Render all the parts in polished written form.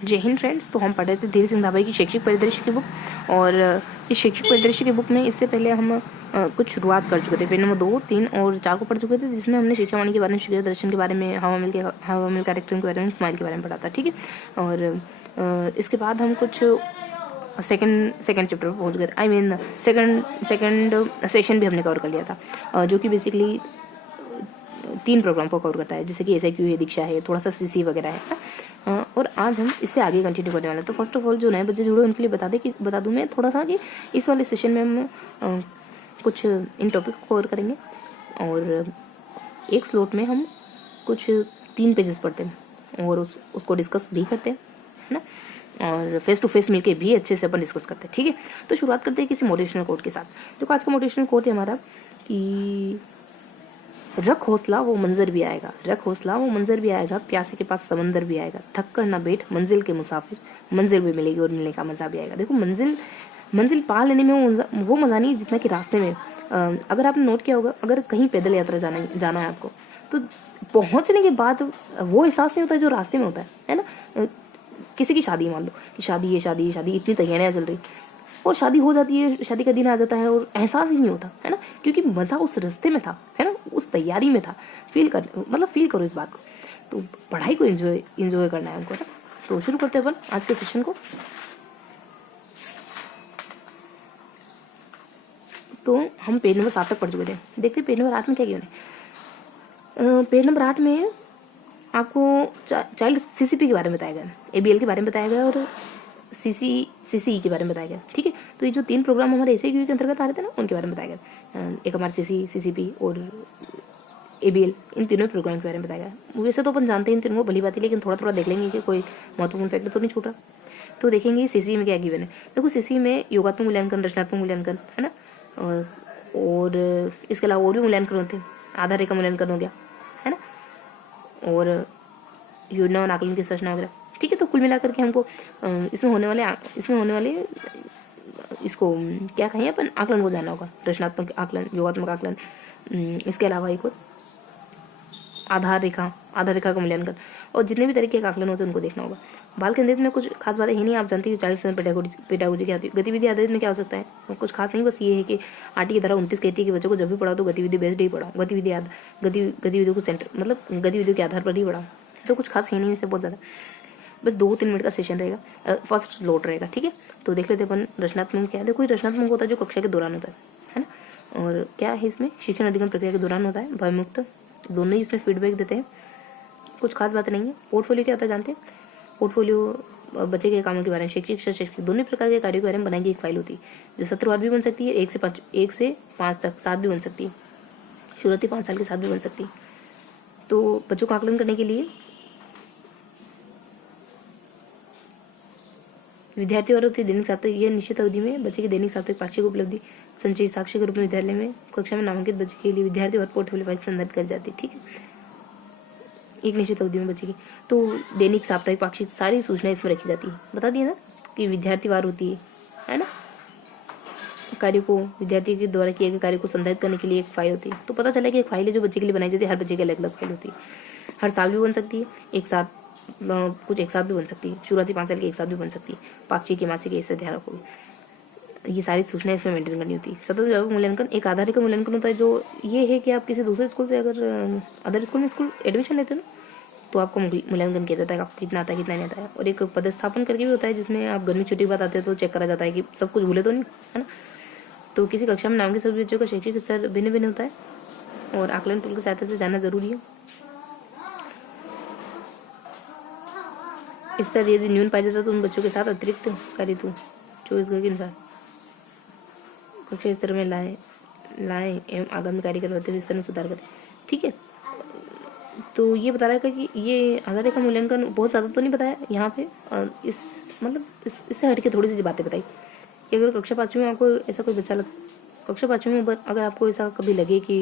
जय हिंद फ्रेंड्स। तो हम पढ़ रहे थे धीरे सिंह धाबा की शैक्षिक परिदृश्य की बुक, और इस शैक्षिक परिदृश्य की बुक में इससे पहले हम कुछ शुरुआत कर चुके थे। पेज नंबर 2, 3 और 4 को पढ़ चुके थे, जिसमें हमने शिक्षावाणी के बारे में, शिक्षा दर्शन के बारे में, हवा मिल कार्यक्रम के बारे में, स्माइल के बारे में पढ़ा था। ठीक है। और इसके बाद हम कुछ सेकंड चैप्टर पर पहुंच गए। आई मीन सेकंड सेशन भी हमने कवर कर लिया था, जो कि बेसिकली 3 प्रोग्राम को कवर करता है, जैसे कि SIQ है, दीक्षा है, थोड़ा सा CC वगैरह है। और आज हम इससे आगे कंटिन्यू करने वाले हैं। तो फर्स्ट ऑफ ऑल जो नए बच्चे जुड़े उनके लिए बता दूं मैं थोड़ा सा कि इस वाले सेशन में हम कुछ इन टॉपिक को कवर करेंगे, और एक स्लॉट में हम कुछ 3 पेजेस पढ़ते हैं और उसको डिस्कस भी करते हैं, है ना। और फेस टू फेस मिलके भी अच्छे से अपन डिस्कस करते हैं। ठीक है। तो शुरुआत करते हैं किसी मोटिवेशनल कोट के साथ। तो आज का मोटिवेशनल कोट है हमारा कि रख हौसला वो मंजर भी आएगा, रख हौसला वो मंजर भी आएगा, प्यासे के पास समंदर भी आएगा, थक कर ना बैठ मंजिल के मुसाफिर, मंजिल भी मिलेगी और मिलने का मजा भी आएगा। देखो, मंजिल पा लेने में वो मजा नहीं जितना कि रास्ते में। अगर आपने नोट किया होगा, अगर कहीं पैदल यात्रा जाना है आपको, तो पहुंचने के बाद वो एहसास नहीं होता जो रास्ते में होता है ना। किसी की शादी, मान लो कि शादी इतनी तैयारियां चल रही, और शादी हो जाती है, शादी का दिन आ जाता है और एहसास ही नहीं होता, है ना, क्योंकि मजा उस रास्ते में था, है ना, उस तैयारी में था। फील करो इस बात को। तो पढ़ाई को एंजॉय करना है हमको, ना। तो शुरू करते हैं अपन आज के सेशन को। तो हम पेज नंबर 7 तक पढ़ चुके थे। देखते पेज नंबर 8 में क्या किया है। पेज नंबर 8 में आपको चाइल्ड CCP के बारे में बताया गया, ABL के बारे में बताया गया, और CCE के बारे में बताया गया। ठीक है। तो ये जो 3 प्रोग्राम हमारे SIQ के अंतर्गत आ रहे थे ना, उनके बारे में बताया गया। एक हमारे CCP और ABL, इन तीनों प्रोग्राम के बारे में बताया गया। वैसे तो अपन जानते हैं इन तीनों को भली बात है, लेकिन थोड़ा थोड़ा देख लेंगे कि कोई महत्वपूर्ण फैक्टर तो नहीं छूट रहा। तो देखेंगे CCE में क्या गिवन है। देखो, CCE में योगात्मक मूल्यांकन, रचनात्मक मूल्यांकन, है ना, और इसके अलावा और भी मूल्यांकन होते हैं। आधार रेखा मूल्यांकन हो गया, है ना, और योजना और आकलन की संरचना वगैरह। ठीक है। तो कुल मिलाकर के हमको इसमें होने वाले इसको क्या कहें अपन, आकलन को जानना होगा। रचनात्मक आकलन, योगात्मक आकलन, इसके अलावा एक और आधार रेखा का मूल्यांकन, और जितने भी तरीके के आकलन होते हैं उनको देखना होगा। बाल केंद्रित में कुछ खास बातें ही नहीं, आप जानते हैं चाइल्ड सेंटर्ड पेडागोजी क्या आती है। गतिविधि आधारित में क्या हो सकता है, कुछ खास नहीं, बस ये है कि RT की तरह 29 कहती है कि बच्चों को जब भी पढ़ाओ तो गतिविधि बेस्ड ही पढ़ाओ, गतिविधियों को सेंटर, मतलब गतिविधियों के आधार पर ही पढ़ाओ। तो कुछ खास है नहीं इससे बहुत ज़्यादा, बस 2-3 मिनट का सेशन रहेगा, फर्स्ट स्लॉट रहेगा। ठीक है। तो देख लेते अपन रचनात्मक क्या है। देखो, रचनात्मक होता है जो कक्षा के दौरान होता है ना, और क्या है इसमें, शिक्षण अधिगम प्रक्रिया के दौरान होता है, भयमुक्त, दोनों ही इसमें फीडबैक देते हैं। कुछ खास बातें नहीं है। पोर्टफोलियो क्या होता है जानते हैं। पोर्टफोलियो बच्चे के कामों के बारे में, शैक्षिक दोनों प्रकार के कार्यों के बारे में बनाई गई एक फाइल होती है, जो सत्रवार भी बन सकती है, 1 से 5 तक, 7 भी बन सकती है, शुरुआती 5 साल के साथ भी बन सकती है। तो बच्चों को आकलन करने के लिए विद्यार्थी और होती दैनिक साप्ताहिक, यह निश्चित अवधि में बच्चे की दैनिक साप्ताहिक पाक्षिक उपलब्धि संचयी साक्ष्य के रूप में विद्यालय में कक्षा में नामांकित बच्चे के लिए विद्यार्थी और पोर्टफोलियो फाइल संदर्भित कर जाती है। ठीक है। एक निश्चित अवधि में बच्चे की, तो दैनिक साप्ताहिक पाक्षिक सारी सूचनाएं इसमें रखी जाती है। बता दिए ना कि विद्यार्थी वार होती है ना, कार्य को, विद्यार्थी के द्वारा किए गए कार्य को संदर्भित करने के लिए एक फाइल होती है। तो पता चला कि एक फाइल है जो बच्चे के लिए बनाई जाती है। हर बच्चे की अलग अलग फाइल होती है, हर साल भी बन सकती है, एक साथ कुछ एक साथ भी बन सकती है, शुरुआती 5 साल की एक साथ भी बन सकती है, पाक्षिक की, मासिक, इससे ध्यान रखोगे। ये सारी सूचनाएं इसमें मेंटेन करनी होती है। सतत व्यापक मूल्यांकन एक आधार का मूल्यांकन होता है, जो ये है कि आप किसी दूसरे स्कूल से अगर अदर स्कूल में एडमिशन लेते हो ना, तो आपको मूल्यांकन किया जाता है, आपको कितना आता है कितना नहीं आता है। और एक पदस्थापन करके भी होता है, जिसमें आप गर्मी छुट्टी के बाद आते हो तो चेक करा जाता है कि सब कुछ भूले तो नहीं, है ना। तो किसी कक्षा में नाम के सभी बच्चों का शैक्षिक स्तर भिन्न भिन्न होता है, और आकलन टूल की सहायता से जानना जरूरी है। इस तरह यदि न्यून पाया जाता तो उन बच्चों के साथ अतिरिक्त कार्य तो 24 घंटे के अनुसार कक्षा स्तर में लाए एवं आगामी कार्य करवाते हुए स्तर में सुधार करें। ठीक है। तो ये बता रहा है कि ये आधार रेखा मूल्यांकन बहुत ज़्यादा तो नहीं बताया यहाँ पे, इससे हटके थोड़ी सी बातें बताई कि अगर कक्षा 5वीं में आपको ऐसा कोई बच्चा कक्षा 5वीं में अगर आपको ऐसा कभी लगे कि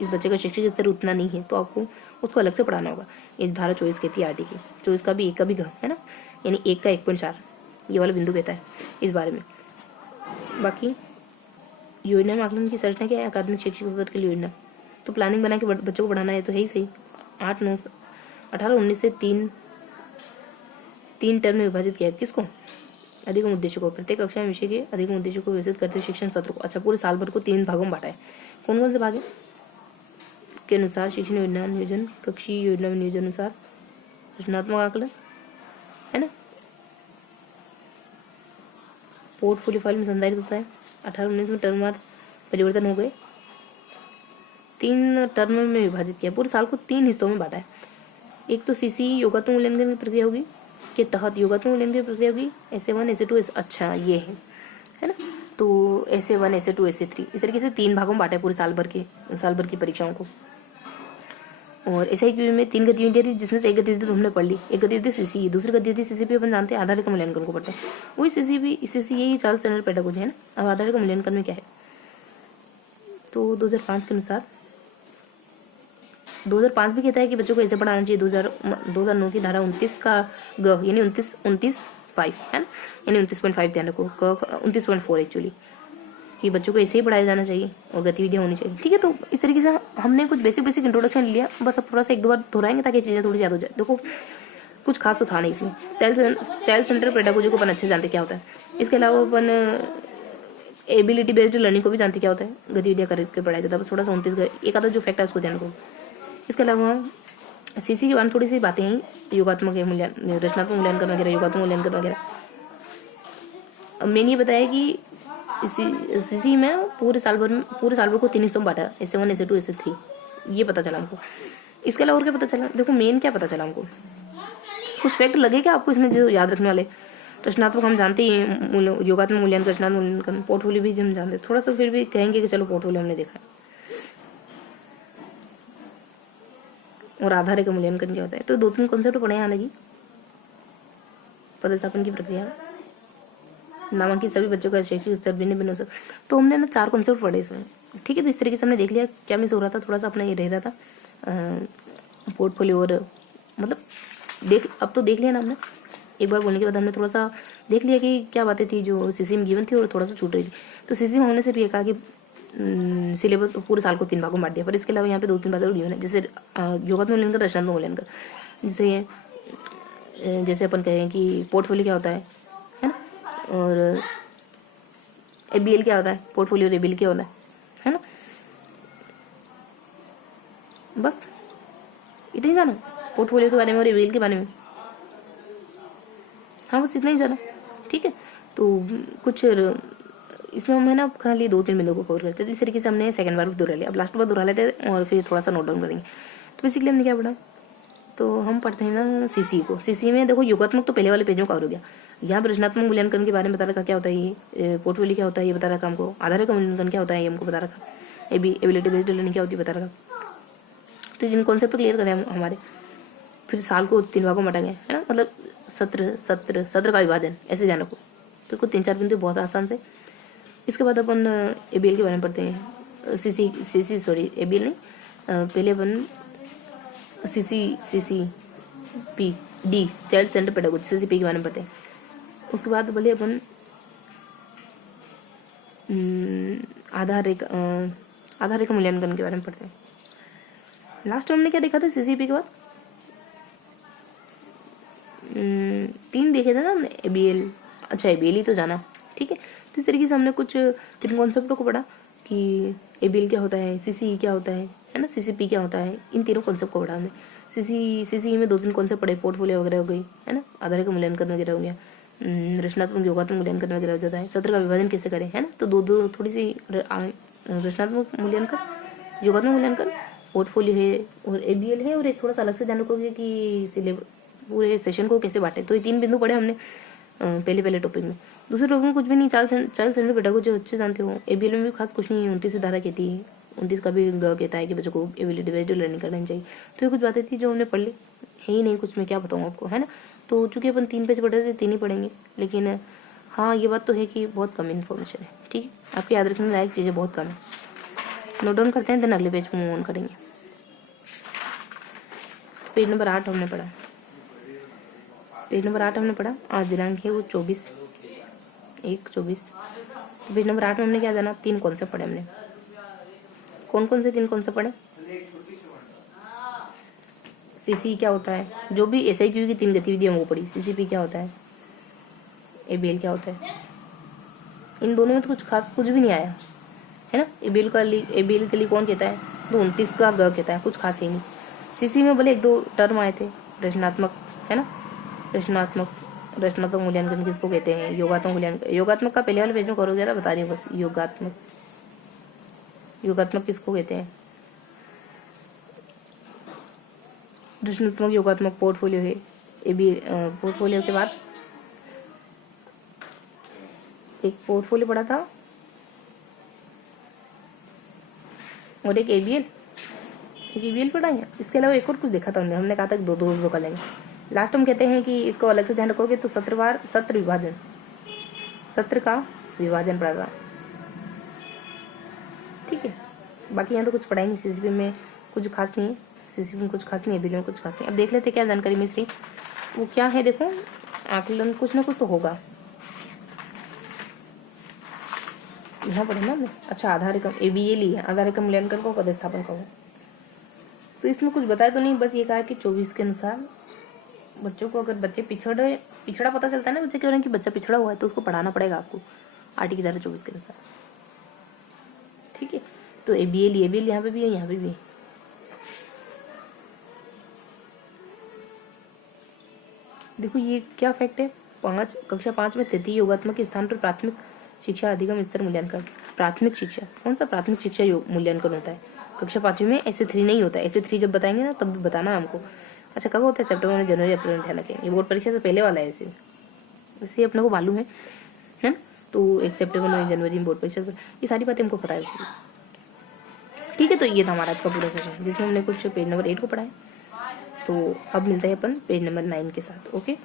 इस बच्चे का शैक्षिक स्तर उतना नहीं है, तो आपको उसको अलग से पढ़ाना होगा। ये धारा 24 कहती है RT की, 24 का भी 1 का भी घ, है ना, यानी 1 का 1.4 ये वाला बिंदु कहता है इस बारे में। बाकी योजना में आकलन की संरचना क्या है, अकादमिक शैक्षिक स्तर के लिए योजना। तो प्लानिंग बना के बच्चों को पढ़ाना है तो है ही सही। 18-19 से 3 3 टर्म में विभाजित किया। किसको? अधिगम उद्देश्य को। प्रत्येक कक्षा में विषय के अधिगम उद्देश्य को विकसित करते हुए शिक्षण सत्र को, अच्छा पूरे साल भर को 3 भागों में बांटा है। कौन कौन से भाग है के अनुसार? शिक्षण योजना नियोजन, कक्षीय योजना में नियोजन अनुसार, रचनात्मक आकलन, है ना, पोर्टफोलियो फाइल में संधारित होता है। 18-19 में टर्म परिवर्तन हो गए। 3 टर्म में विभाजित किया। पूरे साल को 3 हिस्सों में बांटा है। एक तो सीसी योगात्मक मूल्यांकन की प्रक्रिया होगी, के तहत योगात्मक मूल्यांकन की प्रक्रिया होगी। SA1 SA2 अच्छा ये है ना। तो SA1 SA2 SA3 इस तरीके से 3 भागों में बांटा है पूरे साल भर की परीक्षाओं को। और SIQ में 3 गतिविधियाँ थी, जिसमें से एक गतिविधि तो हमने पढ़ ली। एक गतिविधि CC, दूसरी गतिविधि CCP अपन जानते हैं आधार का मूल्यांकन को पढ़ते हैं। वही CCP यही चार्ल्स स्टैंडर्ड पेडागोजी है ना। अब आधार का मूल्यांकन में क्या है, तो 2005 के अनुसार 2005 भी कहता है कि बच्चों को ऐसे पढ़ाना चाहिए। 2009 की धारा 29 का ग यानी 29.5 है ना, यानी 29.5 ध्यान रखो, 29.4 एक्चुअली, कि बच्चों को ऐसे ही पढ़ाया जाना चाहिए और गतिविधियाँ होनी चाहिए। ठीक है, तो इस तरीके से हमने कुछ बेसिक इंट्रोडक्शन लिया। बस अब थोड़ा सा 1-2 बार दोहराएंगे ताकि चीज़ें थोड़ी याद हो जाए। देखो कुछ खास तो था नहीं इसमें। चाइल्ड सेंटर पेडागोजी को अपन अच्छे जानते क्या होता है। इसके अलावा अपन एबिलिटी बेस्ड लर्निंग को भी जानते क्या होता है, गतिविधियाँ करके पढ़ाया जाता है। बस थोड़ा सा 29 एक आधा जो फैक्ट है उसको ध्यान रखो। इसके अलावा CC के बारे में थोड़ी सी बातें हैं, योगात्मक मूल्यांकन, रचनात्मक मूल्यांकन वगैरह, योगात्मक मूल्यांकन वगैरह। अब मैंने ये बताया कि CC में पूरे साल भर को 3 हिस्सों में बांटा, SA1 SA2 SA3, ये पता चला हमको। इसके अलावा और क्या पता चला? देखो मेन क्या पता चला हमको, कुछ फैक्ट लगे क्या आपको इसमें जो याद रखने वाले? रचनात्मक हम जानते ही हैं, योगात्मक मूल्यांकन, रचनात्मक मूल्यांकन, पोर्टफोलियो भी हम जानते हैं। थोड़ा सा फिर भी कहेंगे कि चलो पोर्टफोलियो हमने देखा है। और आधार का मूल्यांकन क्या होता है, तो 2-3 कॉन्सेप्ट पढ़े हैं लगी। पदस्थापन की प्रक्रिया, नामांकित सभी बच्चों का शैक्षिक स्तर भिन्न भिन्न हो सकता, तो हमने ना 4 कॉन्सेप्ट पढ़े इसमें। ठीक है, तो इस तरीके से हमने देख लिया क्या मिस हो रहा था, थोड़ा सा अपना ये रह रहा था पोर्टफोलियो। और मतलब अब तो देख लिया ना हमने, एक बार बोलने के बाद हमने थोड़ा सा देख लिया कि क्या बातें थी जो CC में गिवन थी और थोड़ा सा छूट रही थी। तो CC में हमने सिर्फ ये कहा कि सिलेबस पूरे साल को 3 भागों में बांट दिया, पर इसके अलावा यहाँ पे 2-3 बातें गिवन है, जैसे योगात्मक मूल्यांकन, रचनात्मक मूल्यांकन। जैसे अपन कहें कि पोर्टफोलियो क्या होता है ना, और ABL क्या होता है, पोर्टफोलियो और ABL क्या होता है ना। बस इतना ही जाना पोर्टफोलियो के बारे में और ABL के बारे में। हाँ बस इतना ही जाना। ठीक है, तो कुछ इसमें हम है ना खाली 2-3 बिंदुओं को कवर करते थे। इस तरीके से हमने सेकंड बार भी दोहरा लिया। अब लास्ट बार दोहरा लेते हैं और फिर थोड़ा सा नोट डाउन करेंगे। तो बेसिकली हमने क्या पढ़ा, तो हम पढ़ते हैं ना CC को। CC में देखो योगात्मक तो पहले वाले पेज में कवर हो गया। यहाँ पर रचनात्मक मूल्यांकन के बारे में बता रखा क्या होता है, ये पोर्टफोलियो क्या होता है ये बता रखा हमको, आधार का मूल्यांकन क्या होता है ये हमको बता रखा, एबिलिटी बेस्ड लर्निंग क्या होती है बता रखा। तो जिन कॉन्सेप्ट क्लियर करें हमारे, फिर साल को 3 भागों में बांटेंगे, है ना, मतलब सत्र का विभाजन, ऐसे ध्यान रखो। तो कुछ 3-4 बिंदु बहुत आसान से। इसके बाद अपन ABL के बारे में पढ़ते हैं। ABL नहीं, पहले अपन CCPD child centre pedagogy CCP के बारे में पढ़ते हैं। उसके बाद बोले अपन आधार रेखा मूल्यांकन के बारे में पढ़ते हैं। लास्ट में हमने क्या देखा था CCP के बाद? 3 देखे थे ना हमने, ABL, अच्छा ABL ही तो जाना। ठीक है, तो इस तरीके से हमने कुछ 3 कॉन्सेप्टों को पढ़ा कि ABL क्या होता है, CC क्या होता है ना, CCP क्या होता है। इन 3 कॉन्सेप्ट को पढ़ा हमने। CC में 2-3 कॉन्सेप्ट पढ़े, पोर्टफोलियो वगैरह हो गई, है ना, आधार का मूल्यांकन वगैरह हो गया, रचनात्मक योगात्मक मूल्यांकन वगैरह हो जाता है, सत्र का विभाजन कैसे करें, है ना। तो 2 थोड़ी सी रचनात्मक मूल्यांकन, योगात्मक मूल्यांकन, पोर्टफोलियो है और ABL है, और एक थोड़ा सा अलग से ध्यान रखोगे कि सिलेबस पूरे सेशन को कैसे बांटे। तो ये 3 बिंदु पढ़े हमने पहले टॉपिक में। दूसरे टॉपिक में कुछ भी नहीं, चाइल्ड सेंटर पेडागोजी जो अच्छे जानते हो। ABL में भी खास कुछ नहीं है, 29 धारा कहती है, 29 का भी कहता है कि बच्चों को एबिलिटी बेस्ड लर्निंग करनी चाहिए। तो ये कुछ बातें थी जो हमने पढ़ ली, है ही नहीं कुछ, मैं क्या बताऊँ आपको, है ना। तो चूंकि अपन 3 पेज पढ़े थे, 3 ही पढ़ेंगे, लेकिन हाँ ये बात तो है कि बहुत कम इन्फॉर्मेशन है। ठीक है, आपके याद रखने लायक चीज़ें बहुत कम है। नोट डाउन करते हैं, देन अगले पेज में मूव ऑन करेंगे। पेज नंबर 8 हमने पढ़ा। आज दिनांक है वो 24/1/24। पेज नंबर 8 में हमने क्या जाना, 3 कॉन्सेप्ट पढ़े हमने। कौन कौन से 3 कॉन्सेप्ट पढ़े? सीसी क्या होता है, जो भी एसआईक्यू की 3 गतिविधियां वो पढ़ी। सीसीपी क्या होता है, एबीएल क्या होता है, इन दोनों में तो कुछ खास कुछ भी नहीं आया है ना। एबीएल के लिए कौन कहता है, 229 का ग कहता है, कुछ खास ही नहीं। सीसी में भले 1-2 टर्म आए थे, रचनात्मक है ना, रचनात्मक मूल्यांकन किसको कहते हैं, योगात्मक मूल्यांकन। योगात्मक का पहले वाले पेज में करोगे तो बता रही हूँ बस। योगात्मक किसको कहते हैं, रचनात्मक योगात्मक पोर्टफोलियो है। पोर्टफोलियो के बाद एक पोर्टफोलियो पढ़ा था और एक एबीएल पढ़ा है। इसके अलावा एक और कुछ देखा था हमने कहा था दो कर लेंगे। लास्ट हम कहते हैं कि इसको अलग से ध्यान रखोगे तो सत्र का विभाजन पड़ा था, ठीक है। बाकी यहाँ तो कुछ पढ़ाएंगे, सीसीपी में कुछ खास नहीं है, सीसीपी में कुछ खास नहीं है, एबीएल में कुछ खास नहीं। अब देख लेते क्या जानकारी मिल रही, वो क्या है। देखो आकलन कुछ ना कुछ तो होगा, यहाँ पढ़े ना हमने। अच्छा, आधार एकम एबीएल ही है, आधार एकम मूल्यांकन को पदस्थापन कहो। तो इसमें कुछ बताया तो नहीं, बस ये कहा कि 24 के अनुसार बच्चों को, अगर बच्चे पिछड़ा पता चलता है ना बच्चे क्यों कि बच्चा पिछड़ा हुआ है, तो उसको पढ़ाना पड़ेगा आपको आर्टिकल की धारा 24 के अनुसार, ठीक है। तो एबीएल यहाँ पे भी है, यहाँ पे भी है। देखो ये क्या फैक्ट है, कक्षा 5 में तृतीय योगात्मक के स्थान पर प्राथमिक शिक्षा अधिगम स्तर मूल्यांकन। प्राथमिक शिक्षा, कौन सा प्राथमिक शिक्षा मूल्यांकन होता है कक्षा 5 में, ऐसे 3 नहीं होता है। ऐसे 3 जब बताएंगे ना तब बताना हमको। अच्छा, कब होता है, सितंबर में, जनवरी अप्रैल में, ध्यान रखें। ये बोर्ड परीक्षा से पहले वाला है, वैसे अपने को मालूम है ना। तो 1 सितंबर में, जनवरी में बोर्ड परीक्षा, ये सारी बातें हमको पता है वैसे, ठीक है। तो ये था हमारा आज का पूरा सेशन, जिसमें हमने कुछ पेज नंबर 8 को पढ़ा है। तो अब मिलते हैं अपन पेज नंबर 9 के साथ, ओके।